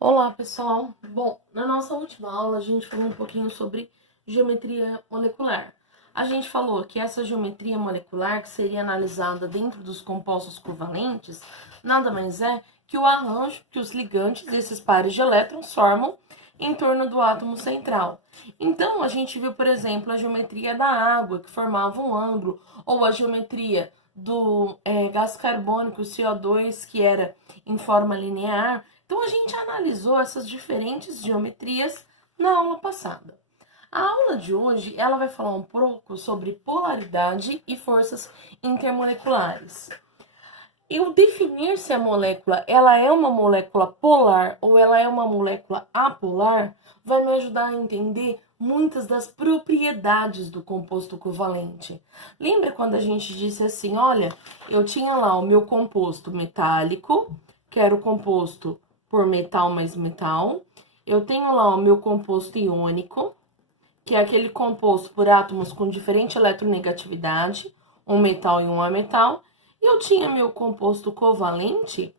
Olá, pessoal! Bom, na nossa última aula a gente falou um pouquinho sobre geometria molecular. A gente falou que essa geometria molecular, que seria analisada dentro dos compostos covalentes, nada mais é que o arranjo que os ligantes desses pares de elétrons formam em torno do átomo central. Então, a gente viu, por exemplo, a geometria da água, que formava um ângulo, ou a geometria do gás carbônico, CO2, que era em forma linear. Então, a gente analisou essas diferentes geometrias na aula passada. A aula de hoje, ela vai falar um pouco sobre polaridade e forças intermoleculares. Eu definir se a molécula ela é uma molécula polar ou ela é uma molécula apolar vai me ajudar a entender muitas das propriedades do composto covalente. Lembra quando a gente disse assim, olha, eu tinha lá o meu composto metálico, que era o composto por metal mais metal. Eu tenho lá o meu composto iônico, que é aquele composto por átomos com diferente eletronegatividade, um metal e um ametal. E eu tinha meu composto covalente,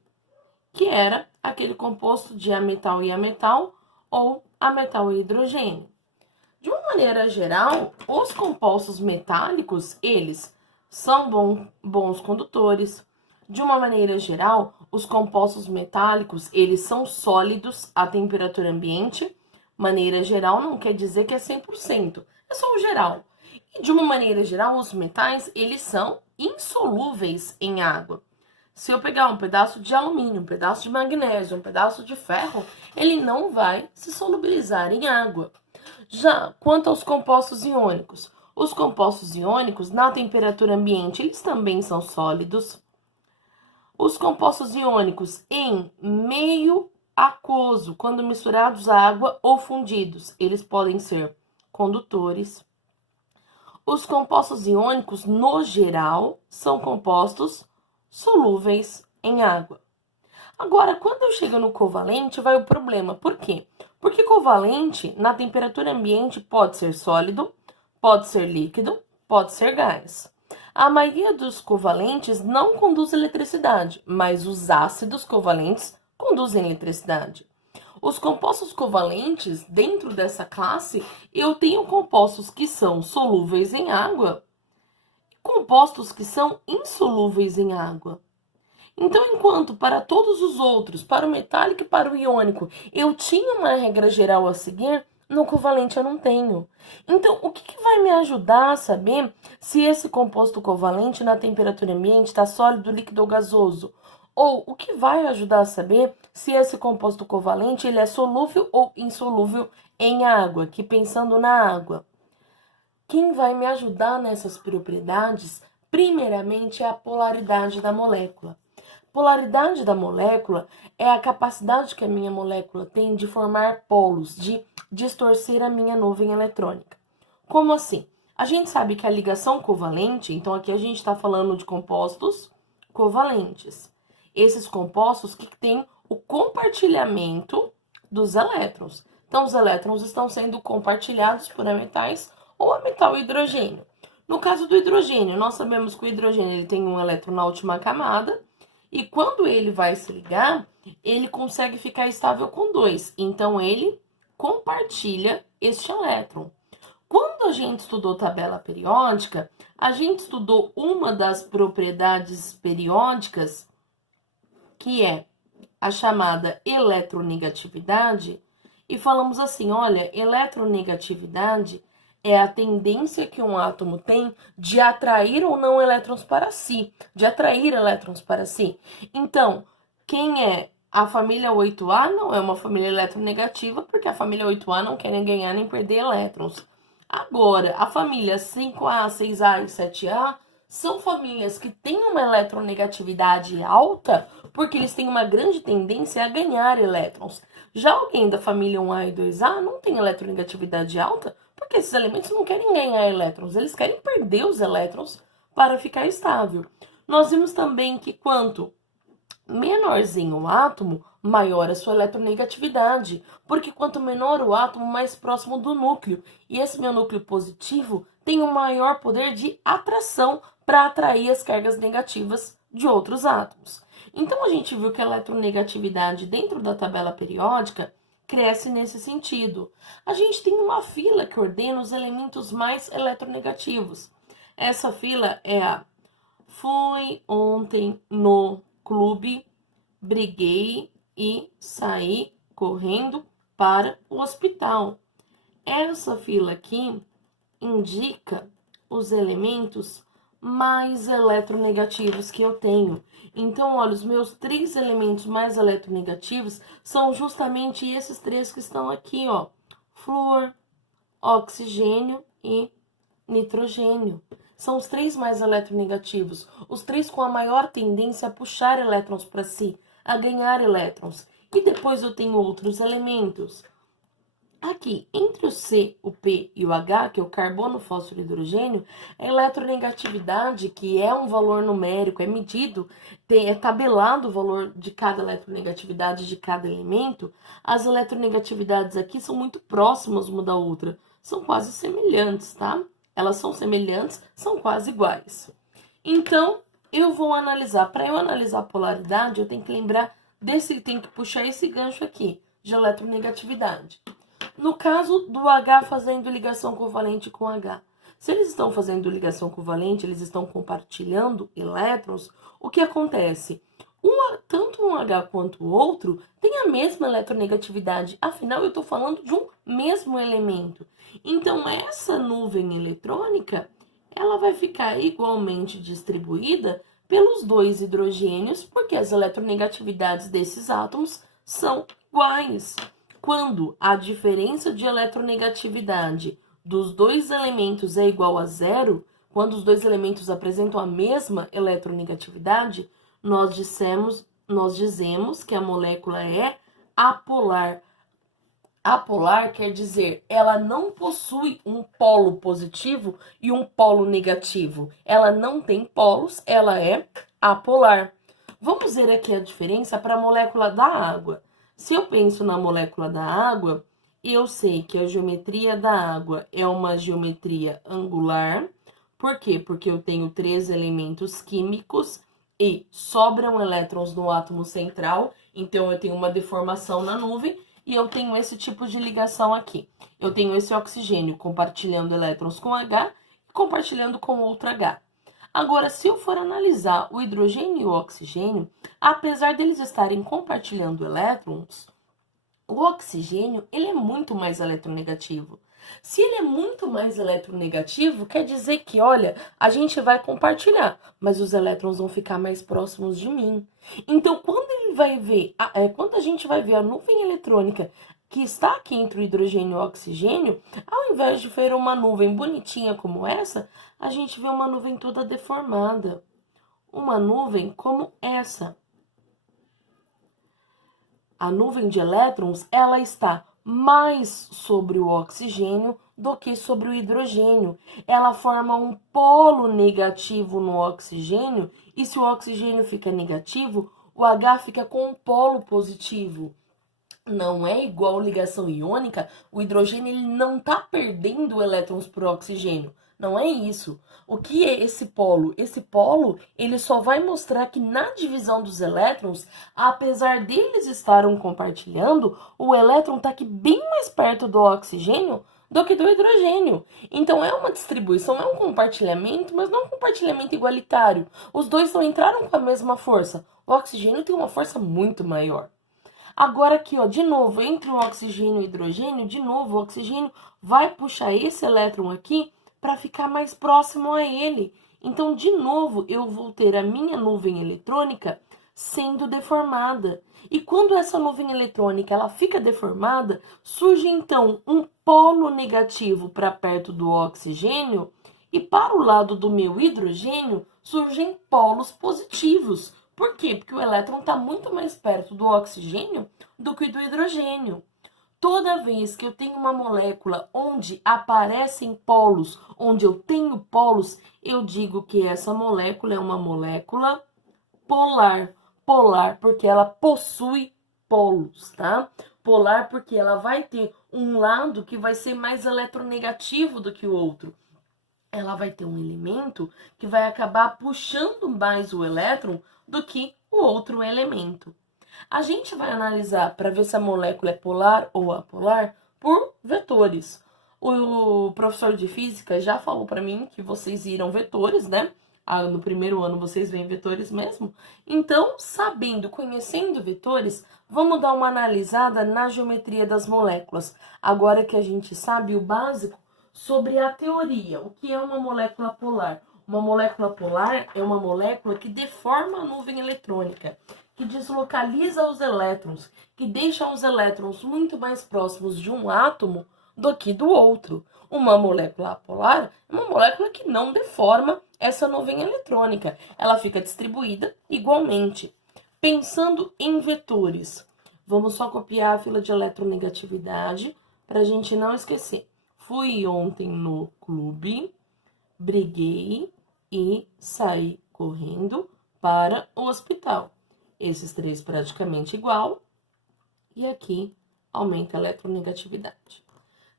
que era aquele composto de ametal e ametal, ou ametal e hidrogênio. De uma maneira geral, os compostos metálicos, eles são bons condutores. De uma maneira geral, os compostos metálicos, eles são sólidos à temperatura ambiente. Maneira geral não quer dizer que é 100%, é só o geral. E de uma maneira geral, os metais, eles são insolúveis em água. Se eu pegar um pedaço de alumínio, um pedaço de magnésio, um pedaço de ferro, ele não vai se solubilizar em água. Já quanto aos compostos iônicos, os compostos iônicos, na temperatura ambiente, eles também são sólidos. Os compostos iônicos em meio aquoso, quando misturados à água ou fundidos, eles podem ser condutores. Os compostos iônicos, no geral, são compostos solúveis em água. Agora, quando eu chego no covalente, vai o problema. Por quê? Porque covalente, na temperatura ambiente, pode ser sólido, pode ser líquido, pode ser gás. A maioria dos covalentes não conduz eletricidade, mas os ácidos covalentes conduzem eletricidade. Os compostos covalentes, dentro dessa classe, eu tenho compostos que são solúveis em água e compostos que são insolúveis em água. Então, enquanto para todos os outros, para o metálico e para o iônico, eu tinha uma regra geral a seguir, no covalente eu não tenho. Então, o que vai me ajudar a saber se esse composto covalente na temperatura ambiente está sólido, líquido ou gasoso? Ou o que vai ajudar a saber se esse composto covalente ele é solúvel ou insolúvel em água, que pensando na água. Quem vai me ajudar nessas propriedades, primeiramente, é a polaridade da molécula. Polaridade da molécula é a capacidade que a minha molécula tem de formar polos, de distorcer a minha nuvem eletrônica. Como assim? A gente sabe que a ligação covalente, então aqui a gente está falando de compostos covalentes. Esses compostos que têm o compartilhamento dos elétrons. Então, os elétrons estão sendo compartilhados por ametais ou ametal e hidrogênio. No caso do hidrogênio, nós sabemos que o hidrogênio ele tem um elétron na última camada, e quando ele vai se ligar, ele consegue ficar estável com 2. Então, ele compartilha este elétron. Quando a gente estudou tabela periódica, a gente estudou uma das propriedades periódicas, que é a chamada eletronegatividade, e falamos assim, olha, eletronegatividade é a tendência que um átomo tem de atrair ou não elétrons para si, de atrair elétrons para si. Então, quem é a família 8A não é uma família eletronegativa, porque a família 8A não quer nem ganhar nem perder elétrons. Agora, a família 5A, 6A e 7A são famílias que têm uma eletronegatividade alta, porque eles têm uma grande tendência a ganhar elétrons. Já alguém da família 1A e 2A não tem eletronegatividade alta, porque esses elementos não querem ganhar elétrons, eles querem perder os elétrons para ficar estável. Nós vimos também que quanto menorzinho o átomo, maior a sua eletronegatividade, porque quanto menor o átomo, mais próximo do núcleo. E esse meu núcleo positivo tem um maior poder de atração para atrair as cargas negativas de outros átomos. Então, a gente viu que a eletronegatividade dentro da tabela periódica cresce nesse sentido. A gente tem uma fila que ordena os elementos mais eletronegativos. Essa fila é a fui ontem no clube, briguei e saí correndo para o hospital. Essa fila aqui indica os elementos mais eletronegativos que eu tenho. Então, olha, os meus 3 elementos mais eletronegativos são justamente esses 3 que estão aqui, ó. Flúor, oxigênio e nitrogênio. São os 3 mais eletronegativos. Os 3 com a maior tendência a puxar elétrons para si, a ganhar elétrons. E depois eu tenho outros elementos. Aqui, entre o C, o P e o H, que é o carbono, fósforo e hidrogênio, a eletronegatividade, que é um valor numérico, é medido, é tabelado o valor de cada eletronegatividade de cada elemento, as eletronegatividades aqui são muito próximas uma da outra, são quase semelhantes, tá? Elas são semelhantes, são quase iguais. Então, eu vou analisar. Para eu analisar a polaridade, eu tenho que lembrar tenho que puxar esse gancho aqui, de eletronegatividade. No caso do H fazendo ligação covalente com H. Se eles estão fazendo ligação covalente, eles estão compartilhando elétrons, o que acontece? Tanto um H quanto o outro tem a mesma eletronegatividade, afinal eu estou falando de um mesmo elemento. Então essa nuvem eletrônica, ela vai ficar igualmente distribuída pelos 2 hidrogênios, porque as eletronegatividades desses átomos são iguais. Quando a diferença de eletronegatividade dos 2 elementos é igual a 0, quando os 2 elementos apresentam a mesma eletronegatividade, nós dizemos que a molécula é apolar. Apolar quer dizer, ela não possui um polo positivo e um polo negativo. Ela não tem polos, ela é apolar. Vamos ver aqui a diferença para a molécula da água. Se eu penso na molécula da água, eu sei que a geometria da água é uma geometria angular. Por quê? Porque eu tenho 3 elementos químicos e sobram elétrons no átomo central, então eu tenho uma deformação na nuvem e eu tenho esse tipo de ligação aqui. Eu tenho esse oxigênio compartilhando elétrons com H e compartilhando com outro H. Agora, se eu for analisar o hidrogênio e o oxigênio, apesar deles estarem compartilhando elétrons, o oxigênio ele é muito mais eletronegativo. Se ele é muito mais eletronegativo, quer dizer que, olha, a gente vai compartilhar, mas os elétrons vão ficar mais próximos de mim. Então, quando a gente vai ver a nuvem eletrônica que está aqui entre o hidrogênio e o oxigênio, ao invés de ver uma nuvem bonitinha como essa, a gente vê uma nuvem toda deformada. Uma nuvem como essa. A nuvem de elétrons, ela está mais sobre o oxigênio do que sobre o hidrogênio. Ela forma um polo negativo no oxigênio, e se o oxigênio fica negativo, o H fica com um polo positivo. Não é igual ligação iônica, o hidrogênio ele não está perdendo elétrons para o oxigênio. Não é isso. O que é esse polo? Esse polo, ele só vai mostrar que na divisão dos elétrons, apesar deles estarem compartilhando, o elétron está aqui bem mais perto do oxigênio do que do hidrogênio. Então é uma distribuição, é um compartilhamento, mas não um compartilhamento igualitário. Os dois não entraram com a mesma força. O oxigênio tem uma força muito maior. Agora aqui, ó, de novo, entre o oxigênio e o hidrogênio, de novo, o oxigênio vai puxar esse elétron aqui para ficar mais próximo a ele. Então, de novo, eu vou ter a minha nuvem eletrônica sendo deformada. E quando essa nuvem eletrônica ela fica deformada, surge então um polo negativo para perto do oxigênio e para o lado do meu hidrogênio surgem polos positivos. Por quê? Porque o elétron está muito mais perto do oxigênio do que do hidrogênio. Toda vez que eu tenho uma molécula onde aparecem polos, onde eu tenho polos, eu digo que essa molécula é uma molécula polar. Polar porque ela possui polos, tá? Polar porque ela vai ter um lado que vai ser mais eletronegativo do que o outro. Ela vai ter um elemento que vai acabar puxando mais o elétron do que o outro elemento. A gente vai analisar para ver se a molécula é polar ou apolar por vetores. O professor de física já falou para mim que vocês viram vetores, né? No primeiro ano vocês veem vetores mesmo. Então, sabendo, conhecendo vetores, vamos dar uma analisada na geometria das moléculas. Agora que a gente sabe o básico sobre a teoria. O que é uma molécula polar? Uma molécula polar é uma molécula que deforma a nuvem eletrônica, que deslocaliza os elétrons, que deixa os elétrons muito mais próximos de um átomo do que do outro. Uma molécula apolar é uma molécula que não deforma essa nuvem eletrônica. Ela fica distribuída igualmente. Pensando em vetores, vamos só copiar a fila de eletronegatividade para a gente não esquecer. Fui ontem no clube, briguei e saí correndo para o hospital. Esses três praticamente igual. E aqui aumenta a eletronegatividade.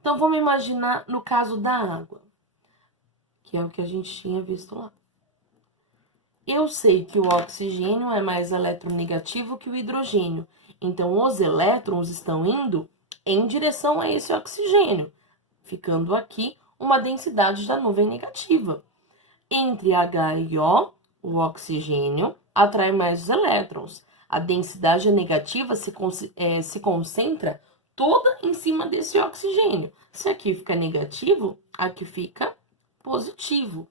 Então, vamos imaginar no caso da água, que é o que a gente tinha visto lá. Eu sei que o oxigênio é mais eletronegativo que o hidrogênio. Então, os elétrons estão indo em direção a esse oxigênio, ficando aqui uma densidade da nuvem negativa. Entre H e o oxigênio atrai mais os elétrons. A densidade negativa se concentra toda em cima desse oxigênio. Se aqui fica negativo, aqui fica positivo.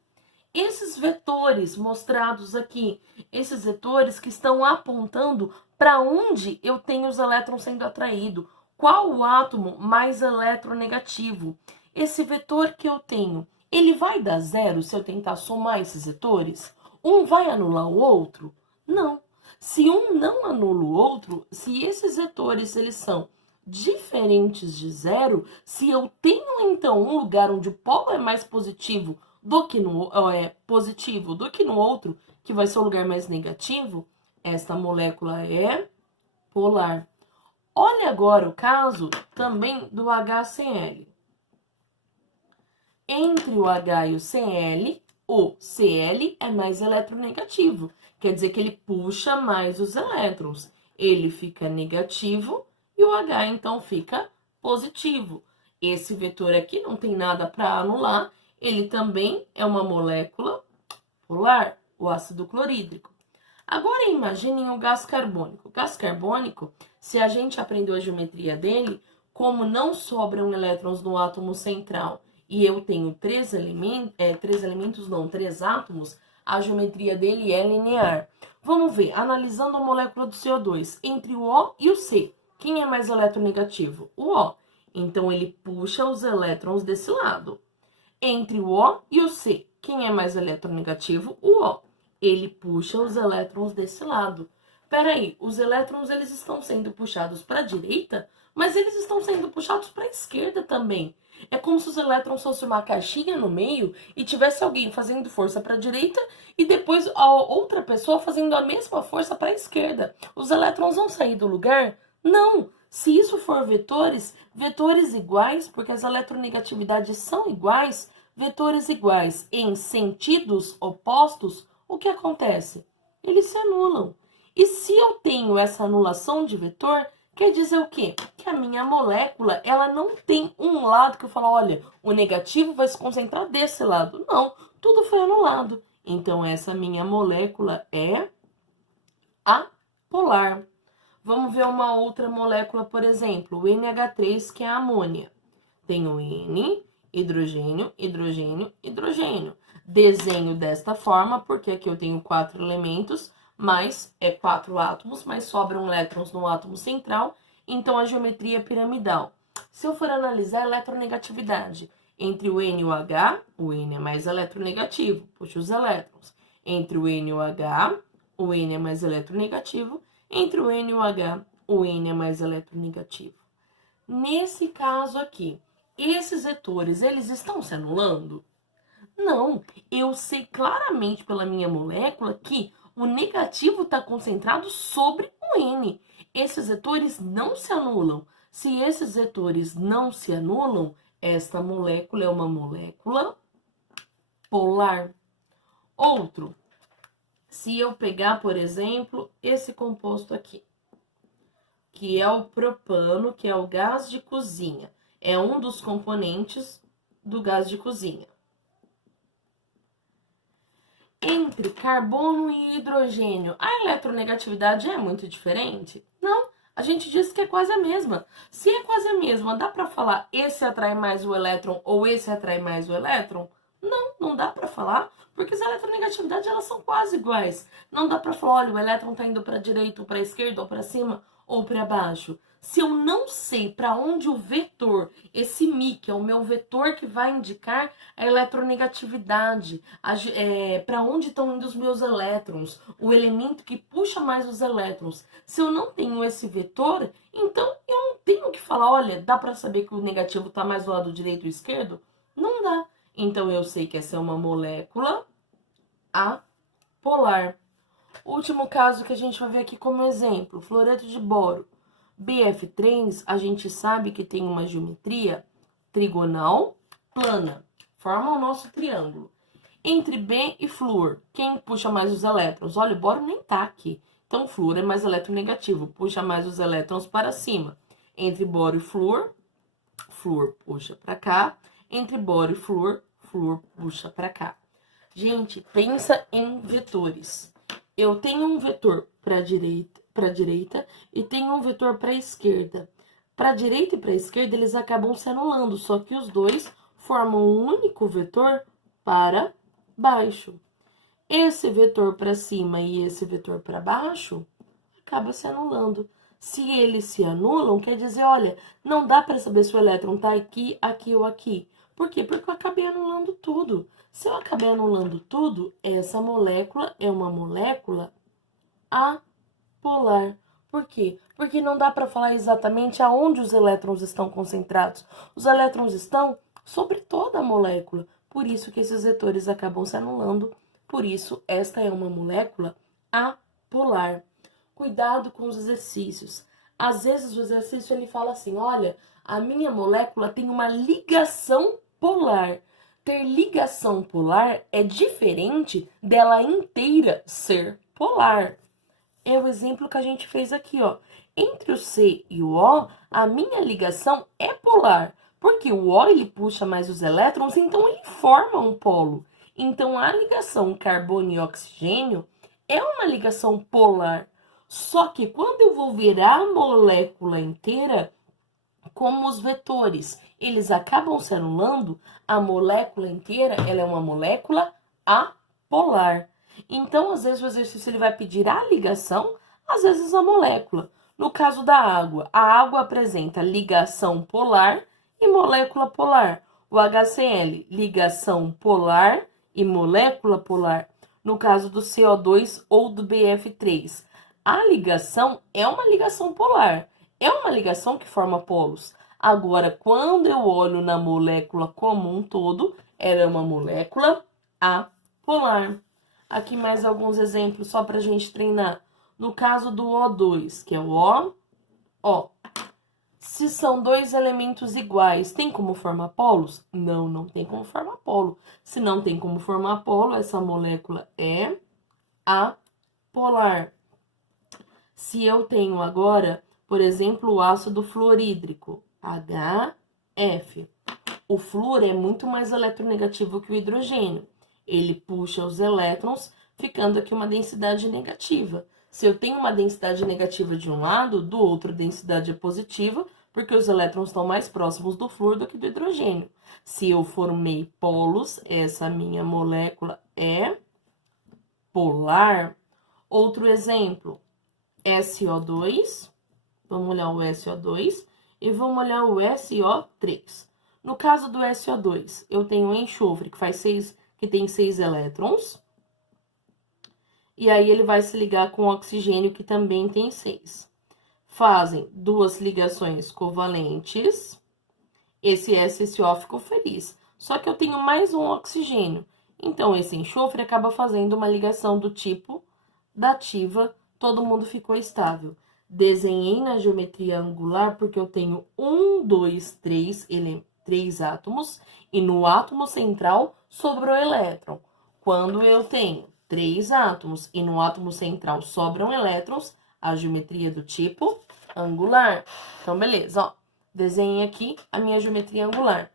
Esses vetores mostrados aqui, esses vetores que estão apontando para onde eu tenho os elétrons sendo atraídos, qual o átomo mais eletronegativo? Esse vetor que eu tenho, ele vai dar zero se eu tentar somar esses vetores? Um vai anular o outro? Não. Se um não anula o outro, se esses vetores eles são diferentes de zero, se eu tenho então um lugar onde o polo é mais positivo do que no outro, que vai ser o lugar mais negativo, esta molécula é polar. Olha agora o caso também do HCl. Entre o H e o Cl é mais eletronegativo. Quer dizer que ele puxa mais os elétrons. Ele fica negativo e o H, então, fica positivo. Esse vetor aqui não tem nada para anular. Ele também é uma molécula polar, o ácido clorídrico. Agora, imaginem o gás carbônico. O gás carbônico, se a gente aprendeu a geometria dele, como não sobram elétrons no átomo central e eu tenho três átomos, a geometria dele é linear. Vamos ver, analisando a molécula do CO2, entre o O e o C, quem é mais eletronegativo? O O. Então, ele puxa os elétrons desse lado. Entre o O e o C, quem é mais eletronegativo? O O. Ele puxa os elétrons desse lado. Peraí, os elétrons eles estão sendo puxados para a direita, mas eles estão sendo puxados para a esquerda também. É como se os elétrons fossem uma caixinha no meio e tivesse alguém fazendo força para a direita e depois a outra pessoa fazendo a mesma força para a esquerda. Os elétrons vão sair do lugar? Não! Se isso for vetores iguais, porque as eletronegatividades são iguais, vetores iguais em sentidos opostos, o que acontece? Eles se anulam. E se eu tenho essa anulação de vetor, quer dizer o quê? Que a minha molécula, ela não tem um lado que eu falo, olha, o negativo vai se concentrar desse lado. Não, tudo foi anulado. Então, essa minha molécula é apolar. Vamos ver uma outra molécula, por exemplo, o NH3, que é a amônia. Tem o N, hidrogênio, hidrogênio, hidrogênio. Desenho desta forma, porque aqui eu tenho 4 elementos, mas 4 átomos, mas sobram elétrons no átomo central, então a geometria é piramidal. Se eu for analisar a eletronegatividade, entre o N e o H, o N é mais eletronegativo, puxa os elétrons. Entre o N e o H, o N é mais eletronegativo. Entre o N e o H, o N é mais eletronegativo. Nesse caso aqui, esses vetores, eles estão se anulando? Não, eu sei claramente pela minha molécula que o negativo está concentrado sobre o N. Esses vetores não se anulam. Se esses vetores não se anulam, esta molécula é uma molécula polar. Outro, Se eu pegar, por exemplo, esse composto aqui, que é o propano, que é o gás de cozinha, é um dos componentes do gás de cozinha. Entre carbono e hidrogênio, a eletronegatividade é muito diferente? Não, a gente disse que é quase a mesma. Se é quase a mesma, dá para falar esse atrai mais o elétron ou esse atrai mais o elétron? Não, não dá para falar, porque as eletronegatividades elas são quase iguais. Não dá para falar, olha, o elétron está indo para a direita ou para a esquerda ou para cima ou para baixo. Se eu não sei para onde o vetor, esse mi, que é o meu vetor que vai indicar a eletronegatividade, para onde estão indo os meus elétrons, o elemento que puxa mais os elétrons. Se eu não tenho esse vetor, então eu não tenho que falar, olha, dá para saber que o negativo está mais do lado direito ou esquerdo? Não dá. Então eu sei que essa é uma molécula apolar. Último caso que a gente vai ver aqui como exemplo, fluoreto de boro. BF3, a gente sabe que tem uma geometria trigonal plana, forma o nosso triângulo. Entre B e flúor, quem puxa mais os elétrons? Olha, o boro nem tá aqui. Então, flúor é mais eletronegativo, puxa mais os elétrons para cima. Entre boro e flúor puxa para cá. Entre boro e flúor puxa para cá. Gente, pensa em vetores. Eu tenho um vetor para a direita e tenho um vetor para a esquerda. Para a direita e para a esquerda, eles acabam se anulando, só que os dois formam um único vetor para baixo. Esse vetor para cima e esse vetor para baixo acaba se anulando. Se eles se anulam, quer dizer, olha, não dá para saber se o elétron está aqui, aqui ou aqui. Por quê? Porque eu acabei anulando tudo. Se eu acabei anulando tudo, essa molécula é uma molécula apolar. Por quê? Porque não dá para falar exatamente aonde os elétrons estão concentrados. Os elétrons estão sobre toda a molécula. Por isso que esses vetores acabam se anulando. Por isso, esta é uma molécula apolar. Cuidado com os exercícios. Às vezes o exercício ele fala assim, olha, a minha molécula tem uma ligação polar. Ter ligação polar é diferente dela inteira ser polar. É o exemplo que a gente fez aqui, ó. Entre o C e o O, a minha ligação é polar. Porque o O ele puxa mais os elétrons, então ele forma um polo. Então a ligação carbono e oxigênio é uma ligação polar. Só que quando eu vou ver a molécula inteira, como os vetores, eles acabam se anulando, a molécula inteira, ela é uma molécula apolar. Então, às vezes, o exercício ele vai pedir a ligação, às vezes a molécula. No caso da água, a água apresenta ligação polar e molécula polar. O HCl, ligação polar e molécula polar. No caso do CO2 ou do BF3, a ligação é uma ligação polar. É uma ligação que forma polos. Agora, quando eu olho na molécula como um todo, ela é uma molécula apolar. Aqui mais alguns exemplos só para a gente treinar. No caso do O2, que é o O. Se são dois elementos iguais, tem como formar polos? Não, não tem como formar polo. Se não tem como formar polo, essa molécula é apolar. Se eu tenho agora, por exemplo, o ácido fluorídrico, HF. O flúor é muito mais eletronegativo que o hidrogênio. Ele puxa os elétrons, ficando aqui uma densidade negativa. Se eu tenho uma densidade negativa de um lado, do outro a densidade é positiva, porque os elétrons estão mais próximos do flúor do que do hidrogênio. Se eu formei polos, essa minha molécula é polar. Outro exemplo, SO2. Vamos olhar o SO2 e vamos olhar o SO3. No caso do SO2, eu tenho enxofre que tem 6 elétrons. E aí ele vai se ligar com o oxigênio, que também tem 6. Fazem duas ligações covalentes. Esse S e esse O ficou feliz. Só que eu tenho mais um oxigênio. Então, esse enxofre acaba fazendo uma ligação do tipo dativa. Todo mundo ficou estável. Desenhei na geometria angular porque eu tenho 1, 2, 3 átomos. E no átomo central sobrou elétron. Quando eu tenho 3 átomos e no átomo central sobram elétrons, a geometria do tipo angular. Então, beleza, ó. Desenhei aqui a minha geometria angular.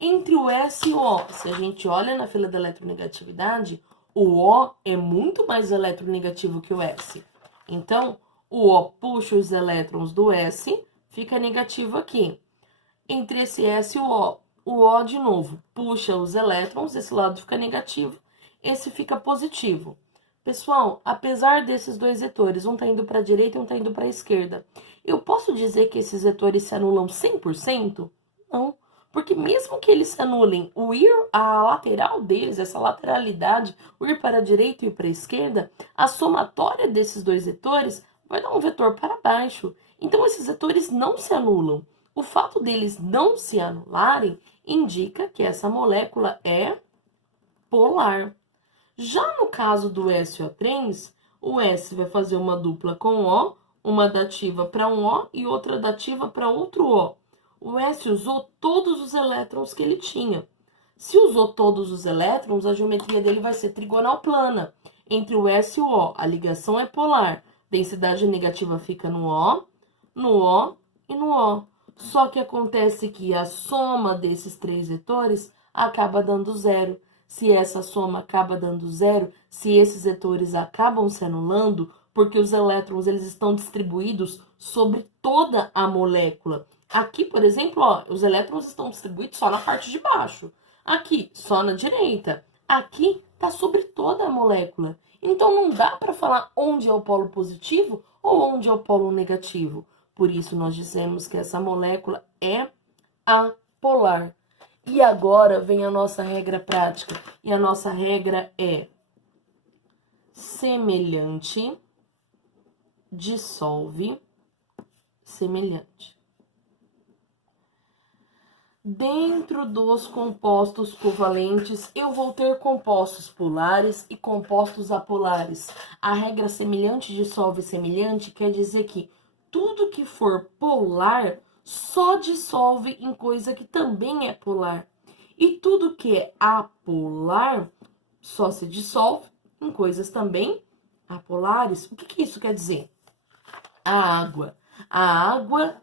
Entre o S e o O, se a gente olha na fila da eletronegatividade, o O é muito mais eletronegativo que o S. Então, o O puxa os elétrons do S, fica negativo aqui. Entre esse S e o O de novo puxa os elétrons, esse lado fica negativo, esse fica positivo. Pessoal, apesar desses dois vetores, um está indo para a direita e um está indo para a esquerda, eu posso dizer que esses vetores se anulam 100%? Não, porque mesmo que eles se anulem, a lateral deles, essa lateralidade, o ir para a direita e ir para a esquerda, a somatória desses dois vetores vai dar um vetor para baixo. Então, esses vetores não se anulam. O fato deles não se anularem indica que essa molécula é polar. Já no caso do SO3, o S vai fazer uma dupla com O, uma dativa para um O e outra dativa para outro O. O S usou todos os elétrons que ele tinha. Se usou todos os elétrons, a geometria dele vai ser trigonal plana. Entre o S e o O, a ligação é polar. Densidade negativa fica no O e no O. Só que acontece que a soma desses três vetores acaba dando zero. Se essa soma acaba dando zero, se esses vetores acabam se anulando, porque os elétrons eles estão distribuídos sobre toda a molécula. Aqui, por exemplo, ó, os elétrons estão distribuídos só na parte de baixo. Aqui, só na direita. Aqui, está sobre toda a molécula. Então, não dá para falar onde é o polo positivo ou onde é o polo negativo. Por isso, nós dizemos que essa molécula é apolar. E agora vem a nossa regra prática. E a nossa regra é semelhante, dissolve, semelhante. Dentro dos compostos covalentes, eu vou ter compostos polares e compostos apolares. A regra semelhante, dissolve, semelhante quer dizer que tudo que for polar só dissolve em coisa que também é polar. E tudo que é apolar só se dissolve em coisas também apolares. O que isso quer dizer? A água. A água,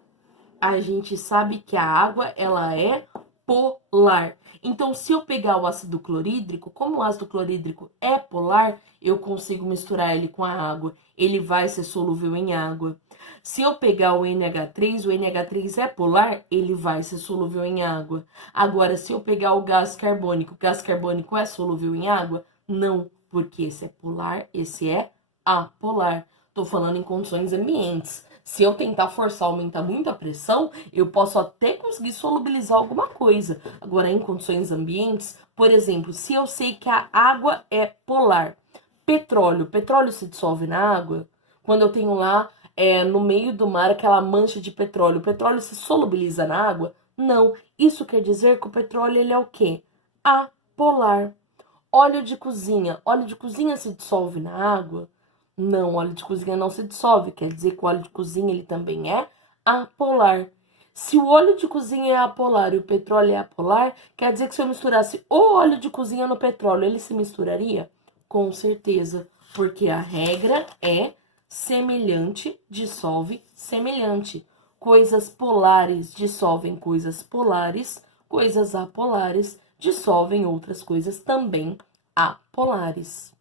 a gente sabe que a água, ela é polar. Então, se eu pegar o ácido clorídrico, como o ácido clorídrico é polar, eu consigo misturar ele com a água. Ele vai ser solúvel em água. Se eu pegar o NH3 é polar, ele vai ser solúvel em água. Agora, se eu pegar o gás carbônico é solúvel em água? Não, porque esse é polar, esse é apolar. Estou falando em condições ambientes. Se eu tentar forçar, aumentar muito a pressão, eu posso até conseguir solubilizar alguma coisa. Agora, em condições ambientes, por exemplo, se eu sei que a água é polar, petróleo se dissolve na água? Quando eu tenho lá no meio do mar aquela mancha de petróleo, o petróleo se solubiliza na água? Não. Isso quer dizer que o petróleo ele é o quê? Apolar. Óleo de cozinha se dissolve na água? Não, óleo de cozinha não se dissolve, quer dizer que o óleo de cozinha ele também é apolar. Se o óleo de cozinha é apolar e o petróleo é apolar, quer dizer que se eu misturasse o óleo de cozinha no petróleo, ele se misturaria? Com certeza, porque a regra é semelhante, dissolve semelhante. Coisas polares dissolvem coisas polares, coisas apolares dissolvem outras coisas também apolares.